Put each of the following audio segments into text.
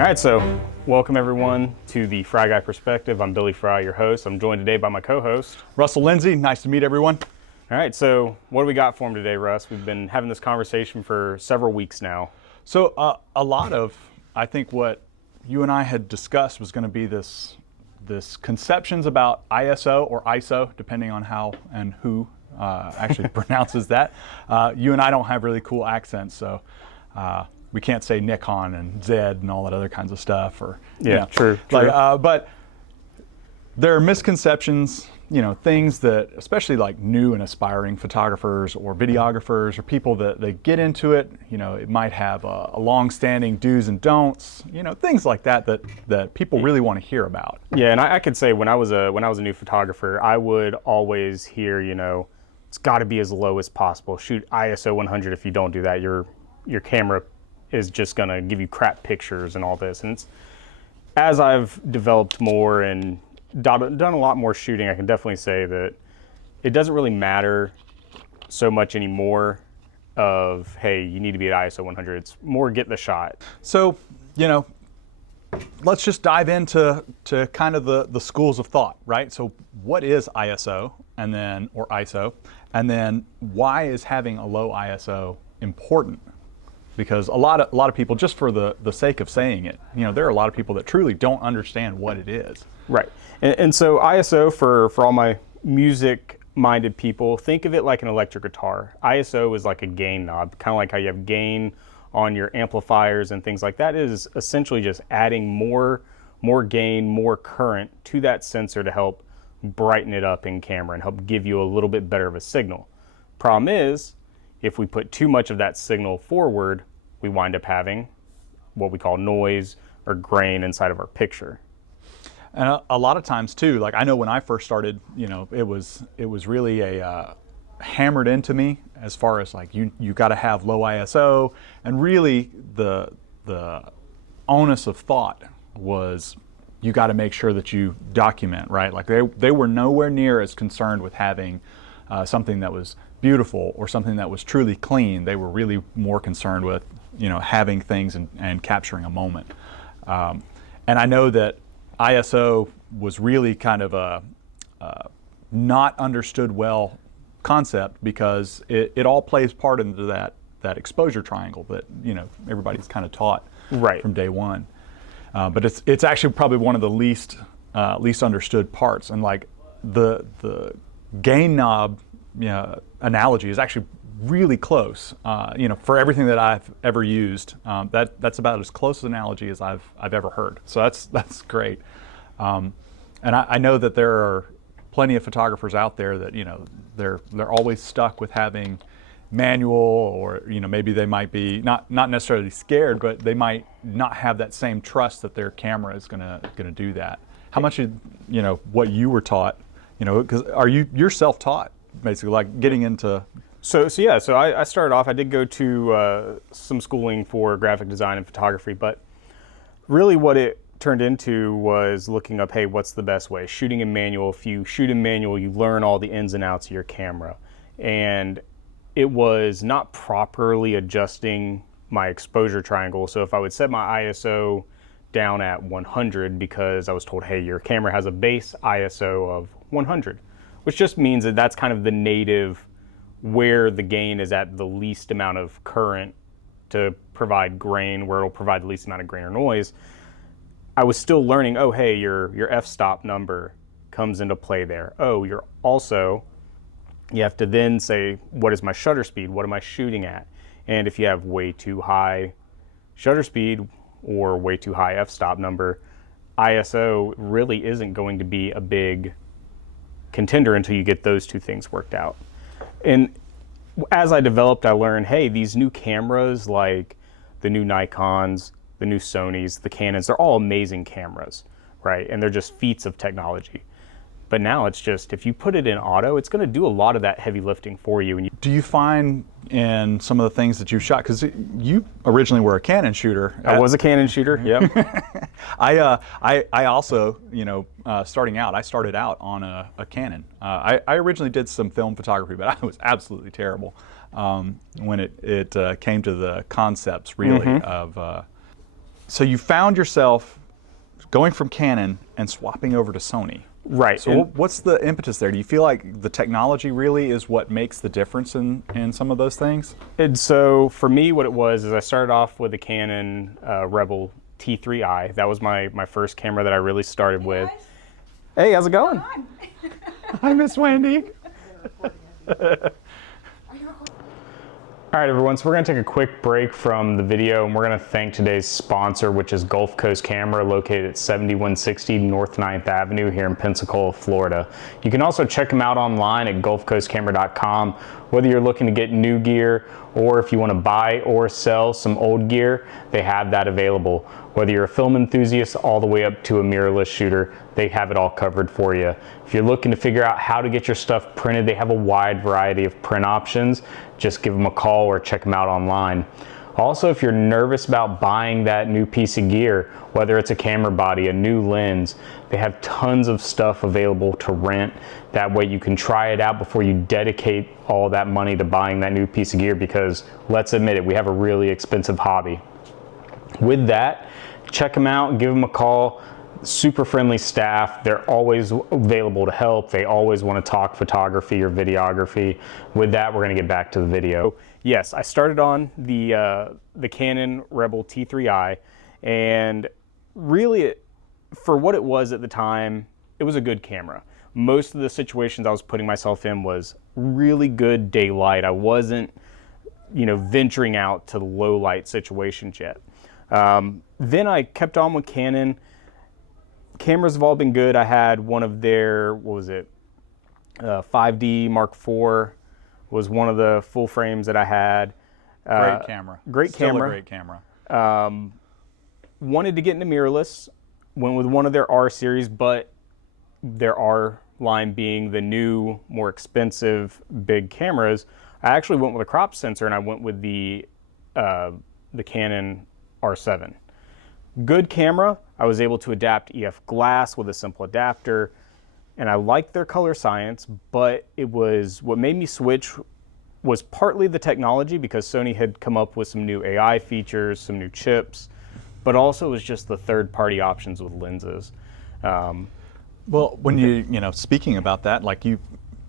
All right, so welcome everyone to the Fry Guy Perspective. I'm Billy Fry, your host. I'm joined today by my co-host, Russell Lindsay. Nice to meet everyone. All right, so what do we got for him today, Russ? We've been having this conversation for several weeks now. So a lot of, I think what you and I had discussed was going to be this conceptions about ISO or ISO, depending on how and who actually pronounces that. You and I don't have really cool accents, so we can't say Nikon and Zed and all that other kinds of stuff. Or true. Like, but there are misconceptions, things that, especially like new and aspiring photographers or videographers or people that they get into it, it might have a long-standing do's and don'ts, things like that people really want to hear about. Yeah, and I could say when I was a new photographer, I would always hear, it's got to be as low as possible. Shoot ISO 100. If you don't do that, your camera is just going to give you crap pictures and all this. And as I've developed more and done a lot more shooting, I can definitely say that it doesn't really matter so much anymore of, hey, you need to be at ISO 100. It's more get the shot. So, let's just dive into kind of the schools of thought, right? So what is ISO or ISO? And then why is having a low ISO important? Because a lot of people, just for the sake of saying it, there are a lot of people that truly don't understand what it is. Right. And so ISO, for all my music-minded people, think of it like an electric guitar. ISO is like a gain knob, kind of like how you have gain on your amplifiers and things like that. It is essentially just adding more gain, more current to that sensor to help brighten it up in camera and help give you a little bit better of a signal. Problem is, if we put too much of that signal forward, we wind up having what we call noise or grain inside of our picture. And a lot of times too, like I know when I first started, it was really hammered into me as far as like you got to have low ISO, and really the onus of thought was you got to make sure that you document, right? Like they were nowhere near as concerned with having something that was beautiful or something that was truly clean. They were really more concerned with having things and capturing a moment. And I know that ISO was really kind of a not understood well concept because it all plays part into that exposure triangle that everybody's kind of taught right from day one. But it's actually probably one of the least understood parts, and like the gain knob analogy is actually really close. For everything that I've ever used, that's about as close an analogy as I've ever heard. So that's great. And I know that there are plenty of photographers out there that they're always stuck with having manual, or maybe they might be not necessarily scared, but they might not have that same trust that their camera is gonna do that. How much what you were taught, because you're self-taught basically, like getting into. So I started off, I did go to some schooling for graphic design and photography, but really what it turned into was looking up, hey, what's the best way? Shooting in manual. If you shoot in manual, you learn all the ins and outs of your camera. And it was not properly adjusting my exposure triangle. So if I would set my ISO down at 100 because I was told, hey, your camera has a base ISO of 100, which just means that that's kind of the native where the gain is at the least amount of current to provide grain, where it'll provide the least amount of grain or noise. I was still learning, oh, hey, your f-stop number comes into play there. Oh, you have to then say, what is my shutter speed? What am I shooting at? And if you have way too high shutter speed or way too high f-stop number, ISO really isn't going to be a big contender until you get those two things worked out. And as I developed, I learned, hey, these new cameras like the new Nikons, the new Sonys, the Canons, they're all amazing cameras, right? And they're just feats of technology. But now it's just, if you put it in auto, it's going to do a lot of that heavy lifting for you. Do you find in some of the things that you've shot, because you originally were a Canon shooter. I was a Canon shooter, yep. I also, starting out, I started out on a Canon. I originally did some film photography, but I was absolutely terrible when it came to the concepts, really, of So you found yourself going from Canon and swapping over to Sony. Right. So what's the impetus there? Do you feel like the technology really is what makes the difference in some of those things? And so for me, what it was is I started off with a Canon Rebel T3i. That was my first camera that I really started with. Hey, how's it going? Hi, Miss Wendy. All right, everyone, so we're gonna take a quick break from the video and we're gonna thank today's sponsor, which is Gulf Coast Camera, located at 7160 North 9th Avenue here in Pensacola, Florida. You can also check them out online at gulfcoastcamera.com. Whether you're looking to get new gear or if you wanna buy or sell some old gear, they have that available. Whether you're a film enthusiast all the way up to a mirrorless shooter, they have it all covered for you. If you're looking to figure out how to get your stuff printed, they have a wide variety of print options. Just give them a call or check them out online. Also, if you're nervous about buying that new piece of gear, whether it's a camera body, a new lens, they have tons of stuff available to rent. That way you can try it out before you dedicate all that money to buying that new piece of gear, because let's admit it, we have a really expensive hobby. With that, check them out, give them a call. Super friendly staff. They're always available to help. They always want to talk photography or videography. With that, we're going to get back to the video. Yes, I started on the Canon Rebel T3i, and really, for what it was at the time, it was a good camera. Most of the situations I was putting myself in was really good daylight. I wasn't, venturing out to the low light situations yet. Then I kept on with Canon. Cameras have all been good. I had one of their, 5D Mark IV was one of the full frames that I had. Great camera. Great Still camera. a great camera. Wanted to get into mirrorless. Went with one of their R series, but their R line being the new, more expensive, big cameras. I actually went with a crop sensor, and I went with the Canon R7. Good camera. I was able to adapt EF glass with a simple adapter, and I liked their color science, but it was what made me switch was partly the technology, because Sony had come up with some new AI features, some new chips, but also it was just the third-party options with lenses. Well, when speaking about that, like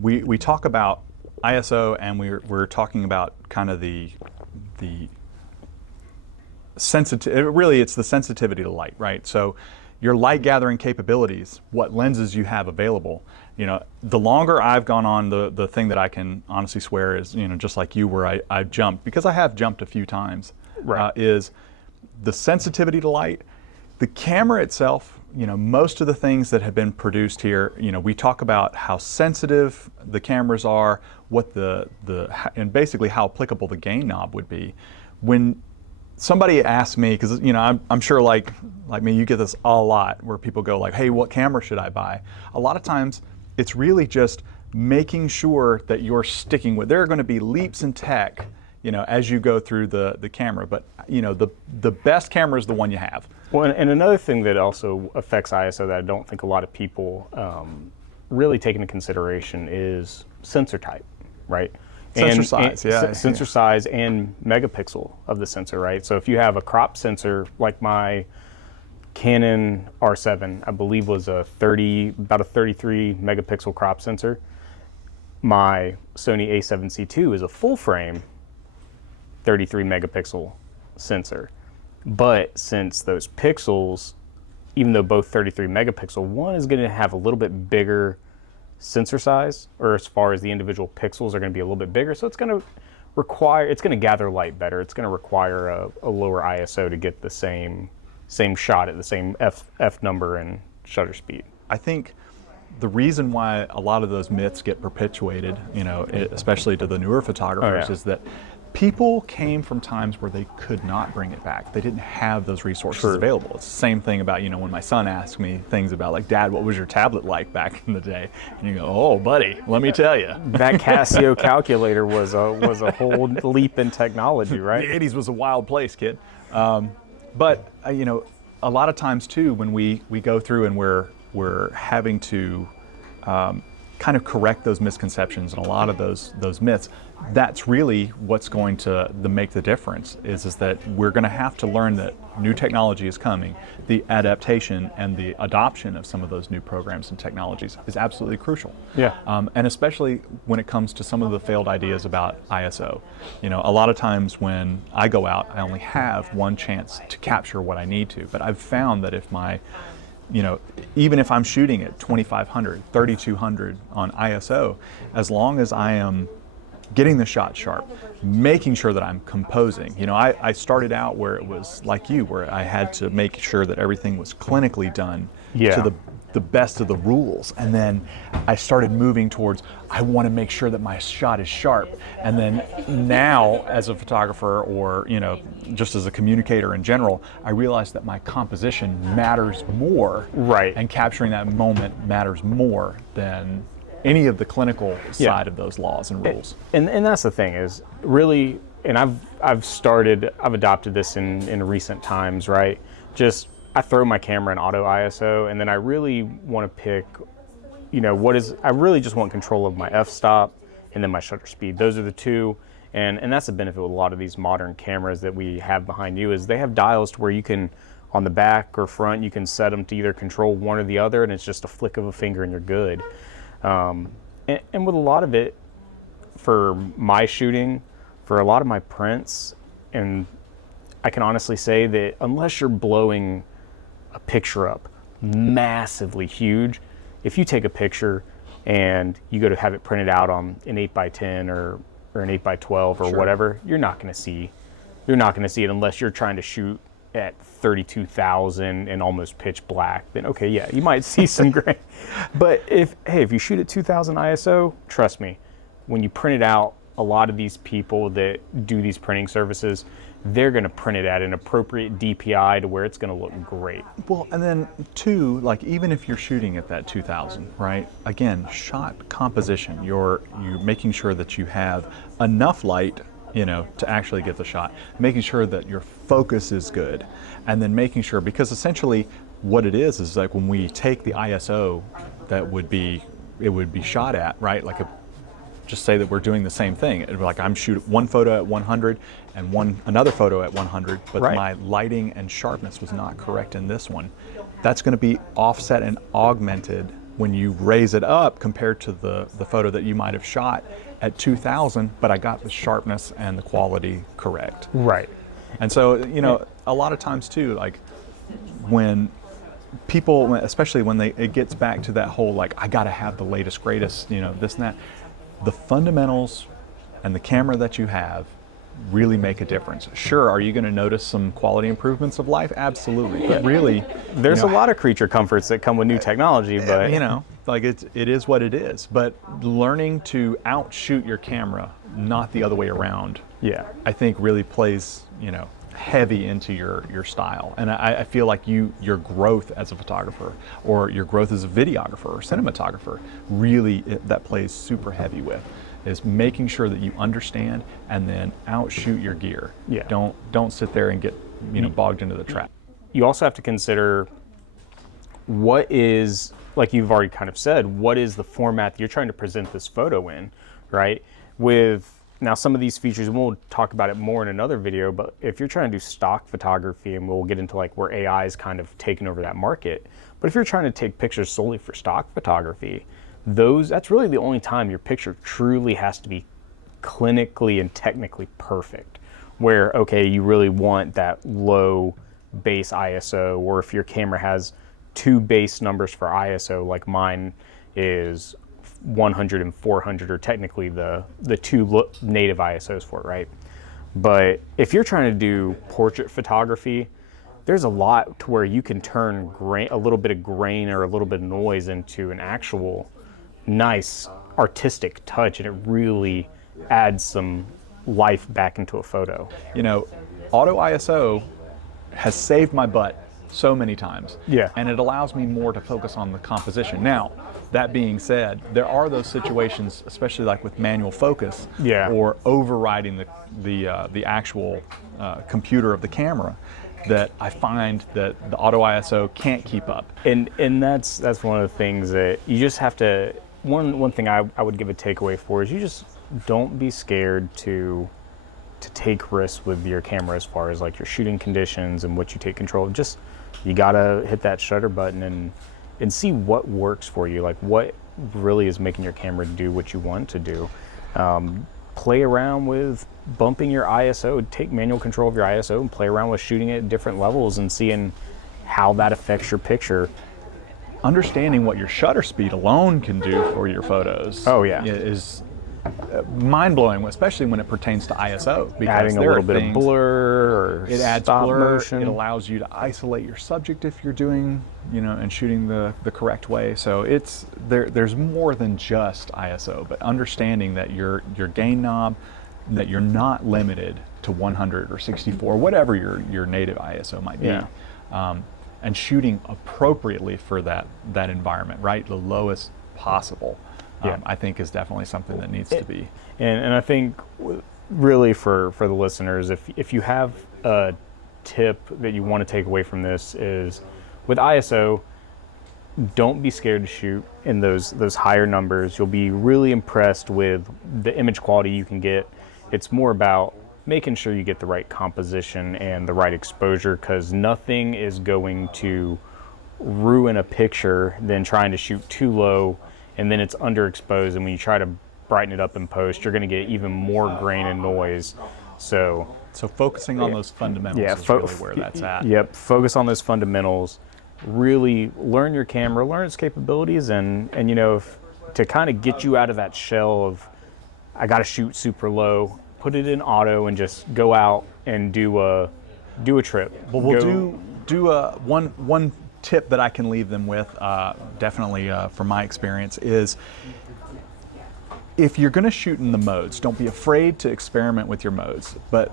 we talk about ISO, and we're talking about kind of the it's the sensitivity to light, right? So your light gathering capabilities, what lenses you have available. The longer I've gone on, the thing that I can honestly swear is, just like you, where I've jumped, because I have jumped a few times, Right. is the sensitivity to light. The camera itself, most of the things that have been produced here, we talk about how sensitive the cameras are, what and basically how applicable the gain knob would be. When somebody asks me, because I'm sure like me, you get this a lot, where people go like, hey, what camera should I buy? A lot of times it's really just making sure that you're sticking with, there are going to be leaps in tech, as you go through the camera, but the best camera is the one you have. Well, and another thing that also affects ISO that I don't think a lot of people really take into consideration is sensor type, right? Sensor size, yeah. Sensor size and megapixel of the sensor, right? So if you have a crop sensor, like my Canon R7, I believe was about a 33 megapixel crop sensor. My Sony A7C II is a full frame 33 megapixel sensor. But since those pixels, even though both 33 megapixel, one is going to have a little bit bigger sensor size, or as far as the individual pixels are going to be a little bit bigger, so it's going to gather light better. It's going to require a lower ISO to get the same shot at the same f number and shutter speed. I think the reason why a lot of those myths get perpetuated, especially to the newer photographers, is that people came from times where they could not bring it back. They didn't have those resources available. It's the same thing about, when my son asks me things about, like, Dad, what was your tablet like back in the day? And you go, oh, buddy, let me tell you. That Casio calculator was a whole leap in technology, right? The 80s was a wild place, kid. But a lot of times, too, when we go through and we're having to kind kind of correct those misconceptions and a lot of those myths. That's really what's going to make the difference is that we're going to have to learn that new technology is coming. The adaptation and the adoption of some of those new programs and technologies is absolutely crucial. Yeah. And especially when it comes to some of the failed ideas about ISO. You know, a lot of times when I go out, I only have one chance to capture what I need to. But I've found that if even if I'm shooting at 2500, 3200 on ISO, as long as I am getting the shot sharp, making sure that I'm composing. You know, I started out where it was like you, where I had to make sure that everything was clinically done to the best of the rules. And then I started moving towards, I want to make sure that my shot is sharp. And then now, as a photographer or, just as a communicator in general, I realized that my composition matters more. Right. And capturing that moment matters more than any of the clinical side of those laws and rules. And that's the thing is really, and I've adopted this in recent times, right? Just I throw my camera in auto ISO, and then I really want to pick, I really just want control of my f-stop and then my shutter speed. Those are the two, and that's the benefit with a lot of these modern cameras that we have behind you is they have dials to where you can, on the back or front, you can set them to either control one or the other, and it's just a flick of a finger and you're good. And with a lot of it, for my shooting, for a lot of my prints, and I can honestly say that unless you're blowing a picture up massively huge, if you take a picture and you go to have it printed out on an 8x10 or an 8x12 or whatever, you're not going to see it unless you're trying to shoot at 32,000 and almost pitch black. Then okay, yeah, you might see some gray. But if you shoot at 2000 ISO, trust me, when you print it out, a lot of these people that do these printing services, they're going to print it at an appropriate DPI to where it's going to look great. Well, and then two, like even if you're shooting at that 2000, right? Again, shot composition. You're making sure that you have enough light, to actually get the shot. Making sure that your focus is good, and then making sure, because essentially what it is like when we take the ISO that would be shot at, right? Like just say that we're doing the same thing. It'd be like I'm shooting one photo at 100 and another photo at 100, but my lighting and sharpness was not correct in this one. That's going to be offset and augmented when you raise it up compared to the photo that you might have shot at 2000, but I got the sharpness and the quality correct. Right. And so, a lot of times too, like when people, especially when it gets back to that whole, like, I got to have the latest, greatest, this and that, the fundamentals and the camera that you have really make a difference. Sure, are you going to notice some quality improvements of life? Absolutely. But really, there's a lot of creature comforts that come with new technology, but like it is what it is. But learning to outshoot your camera, not the other way around, I think really plays, heavy into your style. And I feel like your growth as a photographer or your growth as a videographer or cinematographer really that plays super heavy with is making sure that you understand and then outshoot your gear. Yeah. Don't sit there and get bogged into the trap. You also have to consider what is, like you've already kind of said, what is the format that you're trying to present this photo in, right? With now some of these features, and we'll talk about it more in another video, but if you're trying to do stock photography, and we'll get into like where AI is kind of taking over that market, but if you're trying to take pictures solely for stock photography, that's really the only time your picture truly has to be clinically and technically perfect, where, okay, you really want that low base ISO, or if your camera has two base numbers for ISO, like mine is 100 and 400, or technically the two native ISOs for it, right? But if you're trying to do portrait photography, there's a lot to where you can turn a little bit of grain or a little bit of noise into an actual nice artistic touch, and it really adds some life back into a photo. Auto ISO has saved my butt so many times. Yeah. And it allows me more to focus on the composition. Now, that being said, there are those situations, especially like with manual focus, or overriding the actual computer of the camera, that I find that the auto ISO can't keep up. And that's one of the things that you just have to, one thing I would give a takeaway for is you just don't be scared to take risks with your camera as far as like your shooting conditions and what you take control of. Just you gotta hit that shutter button and see what works for you, like what really is making your camera do what you want to do. Play around with bumping your ISO, take manual control of your ISO and play around with shooting it at different levels and seeing how that affects your picture. Understanding what your shutter speed alone can do for your photos is mind-blowing, especially when it pertains to ISO. Because adding a little bit of blur or it adds stop blur. motion. It allows you to isolate your subject if you're doing, and shooting the correct way. So it's there's more than just ISO, but understanding that your gain knob, that you're not limited to 100 or 64, whatever your native ISO might be. Yeah. And shooting appropriately for that environment, right? The lowest possible, I think is definitely something that needs to be. And I think really for the listeners, if you have a tip that you want to take away from this is with ISO, don't be scared to shoot in those higher numbers. You'll be really impressed with the image quality you can get. It's more about making sure you get the right composition and the right exposure, because nothing is going to ruin a picture than trying to shoot too low and then it's underexposed, and when you try to brighten it up in post, you're going to get even more grain and noise. So focusing on those fundamentals is really where that's at. Yep, focus on those fundamentals. Really learn your camera, learn its capabilities, and to kind of get you out of that shell of I got to shoot super low. Put it in auto and just go out and do a trip. Well, we'll do one tip that I can leave them with, definitely from my experience, is if you're going to shoot in the modes, don't be afraid to experiment with your modes. But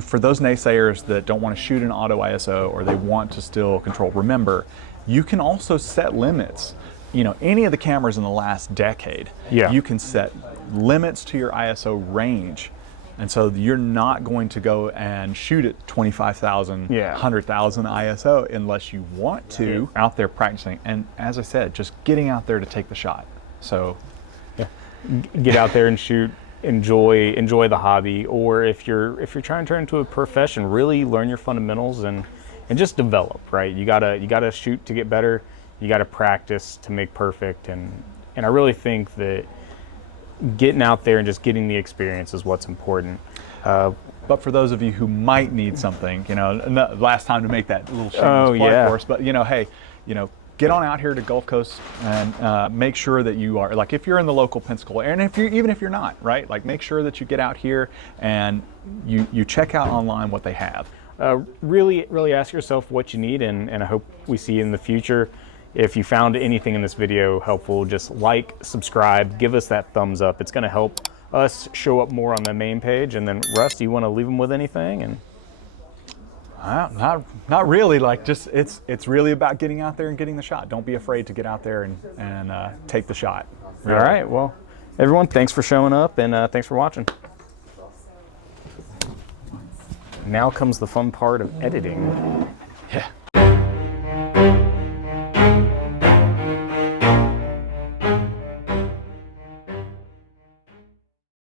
for those naysayers that don't want to shoot in auto ISO or they want to still control, remember, you can also set limits. Any of the cameras in the last decade, you can set limits to your ISO range. And so you're not going to go and shoot at 25,000, 100,000 ISO unless you want to out there practicing. And as I said, just getting out there to take the shot. So get out there and shoot, enjoy the hobby, or if you're trying to turn into a profession, really learn your fundamentals and just develop, right? You gotta shoot to get better. You gotta practice to make perfect. And I really think that getting out there and just getting the experience is what's important. But for those of you who might need something, last time to make that little shameless plug for us, but hey, get on out here to Gulf Coast and make sure that you are, like, if you're in the local Pensacola area, and even if you're not, right, like, make sure that you get out here and you check out online what they have. Really ask yourself what you need, and I hope we see you in the future. If you found anything in this video helpful, just like, subscribe, give us that thumbs up. It's going to help us show up more on the main page. And then, Russ, do you want to leave them with anything? And not really. Like, just it's really about getting out there and getting the shot. Don't be afraid to get out there and take the shot. Really. All right. Well, everyone, thanks for showing up, and thanks for watching. Now comes the fun part of editing. Yeah.